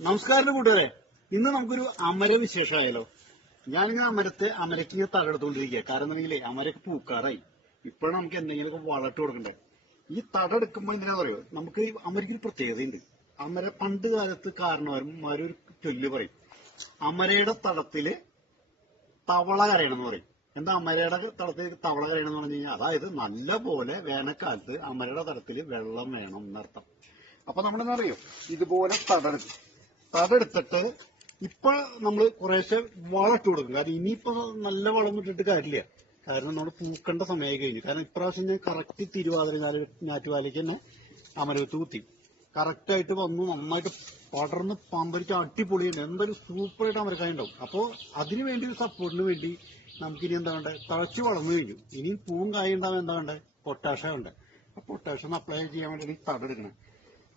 നമസ്കാരം കൂട്ടുകാരെ, ഇന്ന് നമുക്കൊരു അമര വിശേഷമായാലോ. ഞാനിങ്ങനെ അമരക്ക് തടെടുത്തോണ്ടിരിക്കുക. കാരണം എന്തെങ്കിലേ അമരക്ക് പൂക്കാറായി. ഇപ്പോഴും നമുക്ക് എന്തെങ്കിലുമൊക്കെ വളർട്ട് കൊടുക്കണ്ടേ. ഈ തടെടുക്കുമ്പോ എന്തിനാ പറയുക, നമുക്ക് അമരയ്ക്കൊരു പ്രത്യേകതയുണ്ട്. അമര പണ്ട് കാലത്ത് കാരണവന്മാരൊരു ചൊല്ല് പറയും, അമരയുടെ തടത്തില് തവള കരയണമെന്ന് പറയും. എന്താ അമരയുടെ തടത്തിൽ തവള കരയണമെന്ന് പറഞ്ഞു കഴിഞ്ഞാൽ, അതായത് നല്ല പോലെ വേനൽക്കാലത്ത് അമരയുടെ തടത്തിൽ വെള്ളം വേണം എന്നർത്ഥം. അപ്പൊ നമ്മളെന്താ അറിയോ, ഇതുപോലെ തടെടുത്തിട്ട് ഇപ്പൊ നമ്മൾ കുറേശ്ശെ വളമിട്ട് കൊടുക്കും. കാരണം ഇനിയിപ്പോ നല്ല വളം ഇട്ടിട്ട് കാര്യമില്ല. കാരണം നമ്മൾ പൂക്കേണ്ട സമയമായി കഴിഞ്ഞു. കാരണം ഇപ്രാവശ്യം ഞാൻ കറക്റ്റ് തിരുവാതിര ഞാറ്റുവാലേക്ക് തന്നെ അമരത്ത് കുത്തി കറക്റ്റായിട്ട് വന്നു. നന്നായിട്ട് പടർന്ന് പമ്പരിച്ച് അടിപൊളിയുണ്ട്. എന്തായാലും സൂപ്പറായിട്ട് അമരക്കായ ഉണ്ടാവും. അപ്പോൾ അതിനു വേണ്ടി ഒരു സപ്പോർട്ടിന് വേണ്ടി നമുക്കിനി എന്താ വേണ്ടത്, തഴച്ചു വളർന്നു കഴിഞ്ഞു. ഇനി പൂവും കായ ഉണ്ടാവാൻ എന്താ വേണ്ടത്, പൊട്ടാഷ്യം ഉണ്ട്. ആ പൊട്ടാഷ്യം അപ്ലൈ ചെയ്യാൻ വേണ്ടി തടെടുക്കണം.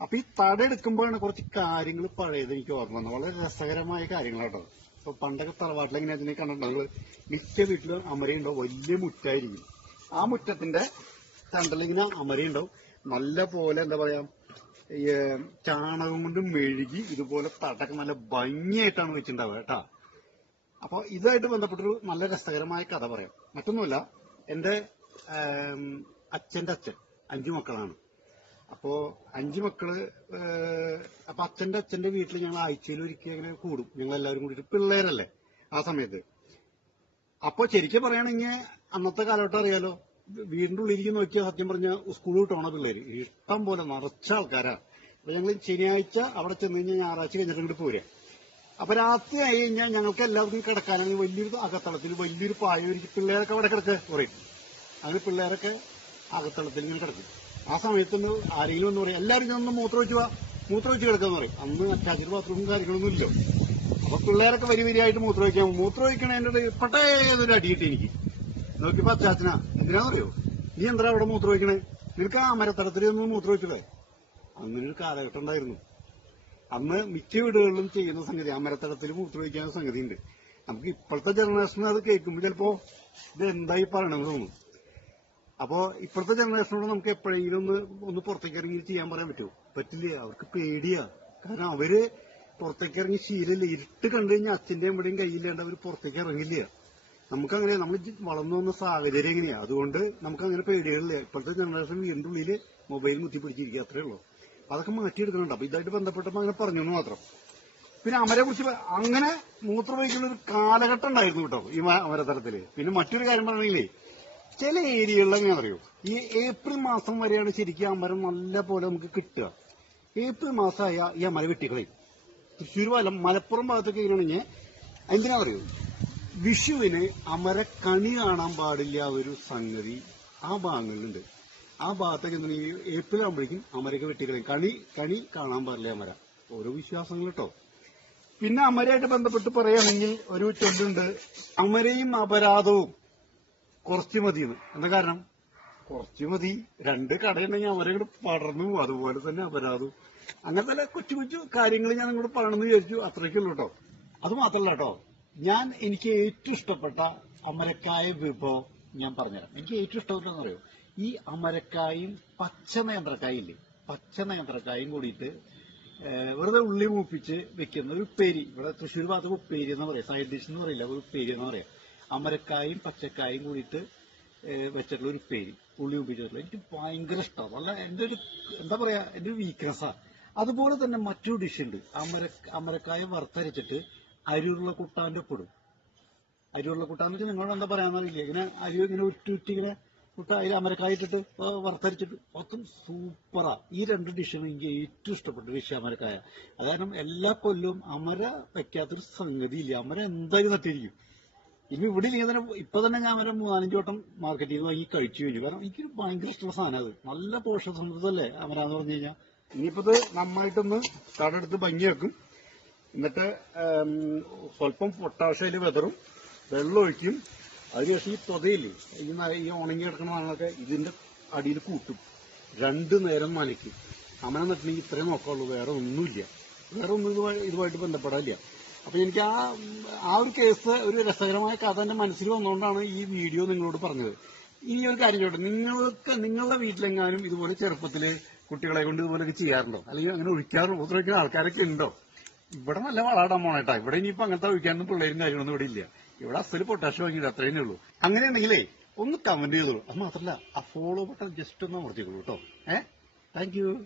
അപ്പൊ ഈ തടെടുക്കുമ്പോഴാണ് കുറച്ച് കാര്യങ്ങൾ പഴയത് എനിക്ക് ഓർമ്മ വന്നത്. വളരെ രസകരമായ കാര്യങ്ങളാട്ടോ. ഇപ്പൊ പണ്ടൊക്കെ തറവാട്ടിൽ എങ്ങനെയാ കണ്ടിട്ടുണ്ടോ, മിക്ക വീട്ടിലും അമരയുണ്ടാവും. വലിയ മുറ്റായിരിക്കും. ആ മുറ്റത്തിന്റെ സെന്ററിലിങ്ങനെ അമരയുണ്ടാവും. നല്ല പോലെ എന്താ പറയാ, ചാണകം കൊണ്ട് മെഴുകി ഇതുപോലെ തടക്ക് നല്ല ഭംഗിയായിട്ടാണ് വെച്ചിട്ടുണ്ടാവുക കേട്ടാ. അപ്പൊ ഇതായിട്ട് ബന്ധപ്പെട്ടൊരു നല്ല രസകരമായ കഥ പറയാം. മറ്റൊന്നുമല്ല, എന്റെ അച്ഛന്റെ അച്ഛൻ 5 മക്കളാണ്. അപ്പോ 5 മക്കള്. അപ്പൊ അച്ഛന്റെ വീട്ടിൽ ഞങ്ങൾ ആഴ്ചയിൽ ഒരിക്കൽ ഇങ്ങനെ കൂടും. ഞങ്ങൾ എല്ലാവരും കൂടിയിട്ട്, പിള്ളേരല്ലേ ആ സമയത്ത്. അപ്പൊ ശരിക്കും പറയുകയാണെങ്കിൽ അന്നത്തെ കാലഘട്ടം അറിയാലോ, വീടിന്റെ ഉള്ളിലേക്ക് നോക്കിയാൽ സത്യം പറഞ്ഞ സ്കൂൾ വിട്ടോണ പിള്ളേര് ഇഷ്ടം പോലെ നിറച്ച ആൾക്കാരാ. അപ്പൊ ഞങ്ങൾ ശനിയാഴ്ച അവിടെ ചെന്ന് കഴിഞ്ഞാൽ ഞായറാഴ്ച കഴിഞ്ഞിട്ട് ഇങ്ങോട്ട് പോരാ. അപ്പൊ രാത്രി ആയി കഴിഞ്ഞാൽ ഞങ്ങൾക്ക് എല്ലാവർക്കും കിടക്കാനാണെങ്കിൽ വലിയൊരു അകത്തളത്തിൽ വലിയൊരു പായ ഒരുക്കി പിള്ളേരൊക്കെ അവിടെ കിടക്കുക പറയും. അങ്ങനെ പിള്ളേരൊക്കെ അകത്തളത്തിൽ ഇങ്ങനെ കിടക്കും. ആ സമയത്തൊന്ന് ആരെങ്കിലും ഒന്ന് പറയും, എല്ലാവരും ഒന്ന് മൂത്രമൊഴിച്ച് കിടക്കാന്ന് പറയും. അന്ന് അറ്റാച്ച്ഡ് ബാത്റൂമും കാര്യങ്ങളൊന്നും ഇല്ലോ. അപ്പൊ പിള്ളേരൊക്കെ വരിയായിട്ട് മൂത്രമൊഴിക്കണേന്റെ പെട്ടേതൊരു അടി കിട്ടി എനിക്ക്. നോക്കിയപ്പോ അച്ചാച്ചനാ, എന്തിനാന്നറിയോ, നീ എന്താ അവിടെ മൂത്രമൊഴിക്കണേ, നിനക്ക് ആ അമരത്തടത്തിൽ ഒന്ന് മൂത്രമൊഴിച്ചൂടെ. അങ്ങനെ ഒരു കാലഘട്ടം ഉണ്ടായിരുന്നു. അന്ന് മിക്ക വീടുകളിലും ചെയ്യുന്ന സംഗതി അമരത്തടത്തിൽ മൂത്രമൊഴിക്കാനുള്ള സംഗതി ഉണ്ട്. നമുക്ക് ഇപ്പോഴത്തെ ജനറേഷൻ അത് കേൾക്കുമ്പോൾ ചിലപ്പോ ഇത് എന്തായി പറയണമെന്ന് തോന്നും. അപ്പോ ഇപ്പോഴത്തെ ജനറേഷനോട് നമുക്ക് എപ്പോഴെങ്കിലും ഒന്ന് പുറത്തേക്ക് ഇറങ്ങി ചെയ്യാൻ പറയാൻ പറ്റുമോ? പറ്റില്ല. അവർക്ക് പേടിയാ. കാരണം അവര് പുറത്തേക്ക് ഇറങ്ങി ശീലമില്ല. ഇരുട്ട് കണ്ടു കഴിഞ്ഞാൽ അച്ഛന്റെയും ഇവിടെയും കയ്യില്ലാണ്ട് അവർ പുറത്തേക്ക് ഇറങ്ങില്ല. നമുക്കങ്ങനെ നമ്മൾ വളർന്നു വന്ന സാഹചര്യം എങ്ങനെയാ, അതുകൊണ്ട് നമുക്കങ്ങനെ പേടികളില്ല. ഇപ്പോഴത്തെ ജനറേഷൻ വീടിന്റെ ഉള്ളിൽ മൊബൈൽ കുത്തിപ്പിടിച്ചിരിക്കുക, അത്രേ ഉള്ളൂ. അപ്പൊ അതൊക്കെ മാറ്റിയെടുക്കുന്നുണ്ട്. അപ്പൊ ഇതായിട്ട് ബന്ധപ്പെട്ടപ്പോ അങ്ങനെ പറഞ്ഞു എന്ന് മാത്രം. പിന്നെ അമരെ കുറിച്ച് അങ്ങനെ മൂത്രമൊഴിക്കുന്ന ഒരു കാലഘട്ടം ഉണ്ടായിരുന്നു കേട്ടോ ഈ അമരതലത്തില്. പിന്നെ മറ്റൊരു കാര്യം പറയണെങ്കിലേ, ചില ഏരിയകളിൽ എങ്ങനെ അറിയോ, ഈ ഏപ്രിൽ മാസം വരെയാണ് ശരിക്കും അമരം നല്ല പോലെ നമുക്ക് കിട്ടുക. ഏപ്രിൽ മാസമായ ഈ അമര വെട്ടിക്കളയും. തൃശ്ശൂർ മലപ്പുറം ഭാഗത്തൊക്കെ എങ്ങനെയാണെങ്കിൽ എന്തിനാ അറിയോ, വിഷുവിന് അമര കണി കാണാൻ പാടില്ല ഒരു സംഗതി ആ ഭാഗങ്ങളിലുണ്ട്. ആ ഭാഗത്തേക്ക് എന്തെങ്കിലും ഏപ്രിൽ ആകുമ്പോഴേക്കും അമരക്ക് വെട്ടിക്കളയും. കണി കാണാൻ പാടില്ല അമര. ഓരോ വിശ്വാസങ്ങൾ കേട്ടോ. പിന്നെ അമരയായിട്ട് ബന്ധപ്പെട്ട് പറയുകയാണെങ്കിൽ ഒരു ചൊല്ലുണ്ട്, അമരയും അപരാധവും കുറച്ച് മതിയെന്ന്. എന്താ കാരണം, കുറച്ച് മതി. 2 കടയുണ്ടെങ്കിൽ അമരങ്ങൾ പടർന്നു. അതുപോലെ തന്നെ അപരാധവും. അങ്ങനത്തെ കൊച്ചു കൊച്ചു കാര്യങ്ങൾ ഞാൻ നിങ്ങളോട് പറയണമെന്ന് വിചാരിച്ചു. അത്രയ്ക്കുള്ളൂ കേട്ടോ. അത് മാത്രമല്ല കേട്ടോ, എനിക്ക് ഏറ്റവും ഇഷ്ടപ്പെട്ട അമരക്കായ വിഭവം ഞാൻ പറഞ്ഞുതരാം. എനിക്ക് ഏറ്റവും ഇഷ്ടപ്പെട്ടെന്ന് പറയും, ഈ അമരക്കായും പച്ച നേന്ത്രക്കായില്ലേ, പച്ച നേന്ത്രക്കായും കൂടിയിട്ട് വെറുതെ ഉള്ളി മൂപ്പിച്ച് വെക്കുന്ന ഒരു ഉപ്പേരി. ഇവിടെ തൃശ്ശൂർ ഭാഗത്ത് ഉപ്പേരി എന്ന് പറയാം, സൈഡ് ഡിഷ് എന്ന് പറയില്ല, ഒരു ഉപ്പേരി എന്ന് പറയാം. അമരക്കായും പച്ചക്കായും കൂടിയിട്ട് വെച്ചിട്ടുള്ള ഒരു ഉപ്പേരി, ഉള്ളി മൂപ്പിച്ചിട്ടുള്ള, എനിക്ക് ഭയങ്കര ഇഷ്ടമാണ്. അല്ല, എന്റെ ഒരു എന്താ പറയാ, എന്റെ ഒരു വീക്ക്നെസ്സാ. അതുപോലെ തന്നെ മറ്റൊരു ഡിഷ് ഉണ്ട്, അമരക്കായ വറുത്തരച്ചിട്ട് അരിയുള്ള കുട്ടാന്റെ ഒപ്പിടും. അരിയുള്ള കുട്ടാന്ന് വെച്ചാൽ നിങ്ങളോട് എന്താ പറയാന്നറിയില്ല, ഇങ്ങനെ അരി ഇങ്ങനെ ഉറ്റി ഇങ്ങനെ അതിൽ അമരക്കായ ഇട്ടിട്ട് വറുത്തരച്ചിട്ട്, അതും സൂപ്പറാ. ഈ 2 ഡിഷാണ് എനിക്ക് ഏറ്റവും ഇഷ്ടപ്പെട്ട ഡിഷ് അമരക്കായ. അത് കാരണം എല്ലാ കൊല്ലവും അമര വെക്കാത്തൊരു സംഗതിയില്ല. അമര എന്തായാലും നട്ടിരിക്കും. ഇനി ഇവിടെ ഇപ്പൊ തന്നെ ഞാൻ അമര 3-4 വട്ടം മാർക്കറ്റിൽ നിന്ന് വാങ്ങി കഴിച്ചു കഴിഞ്ഞു. കാരണം എനിക്ക് ഭയങ്കര ഇഷ്ടമുള്ള സാധനം അത്. നല്ല പോഷകസമൃദ്ധല്ലേ അമര എന്ന് പറഞ്ഞു കഴിഞ്ഞാൽ. ഇനിയിപ്പോ ഇത് നന്നായിട്ടൊന്ന് തടെടുത്ത് ഭംഗിയാക്കും. എന്നിട്ട് സ്വല്പം പൊട്ടാഷയിൽ വെതറും, വെള്ളം ഒഴിക്കും. അതിനുശേഷം ഈ പൊതയില്ലേ, ഈ ഉണങ്ങി കിടക്കുന്ന സാധനങ്ങളൊക്കെ ഇതിന്റെ അടിയിൽ കൂട്ടും. 2 നേരം നനയ്ക്കും. അമര നട്ടില്ലെങ്കിൽ ഇത്രയും നോക്കാവുള്ളൂ, വേറെ ഒന്നുമില്ല. വേറെ ഒന്നും ഇതുമായിട്ട് ബന്ധപ്പെടാനില്ല. അപ്പൊ എനിക്ക് ആ ഒരു കേസ്, ഒരു രസകരമായ കഥ എന്റെ മനസ്സിൽ വന്നുകൊണ്ടാണ് ഈ വീഡിയോ നിങ്ങളോട് പറഞ്ഞത്. ഇനി ഒരു കാര്യം ചോട്ടെ, നിങ്ങളുടെ വീട്ടിലെങ്ങാനും ഇതുപോലെ ചെറുപ്പത്തില് കുട്ടികളെ കൊണ്ട് ഇതുപോലെയൊക്കെ ചെയ്യാറുണ്ടോ? അല്ലെങ്കിൽ അങ്ങനെ ഒഴിക്കാറുണ്ടോ? മൂത്രമൊഴിക്കുന്ന ആൾക്കാരൊക്കെ ഉണ്ടോ? ഇവിടെ നല്ല വളമിടാൻ പോണേട്ടാ. ഇവിടെ ഇനിയിപ്പോ അങ്ങനത്തെ ഒഴിക്കാനും പിള്ളേരും കാര്യങ്ങളൊന്നും ഇവിടെ ഇല്ല. ഇവിടെ അസല് പൊട്ടാഷ് വാങ്ങിയിട്ട് അത്രേ ഉള്ളൂ. അങ്ങനെയാണെങ്കിലേ ഒന്ന് കമന്റ് ചെയ്തോളൂ. അത് മാത്രല്ല ആ ഫോളോ ബട്ടൺ ജസ്റ്റ് ഒന്ന് അമർത്തിക്കോളൂ കേട്ടോ. Thank you.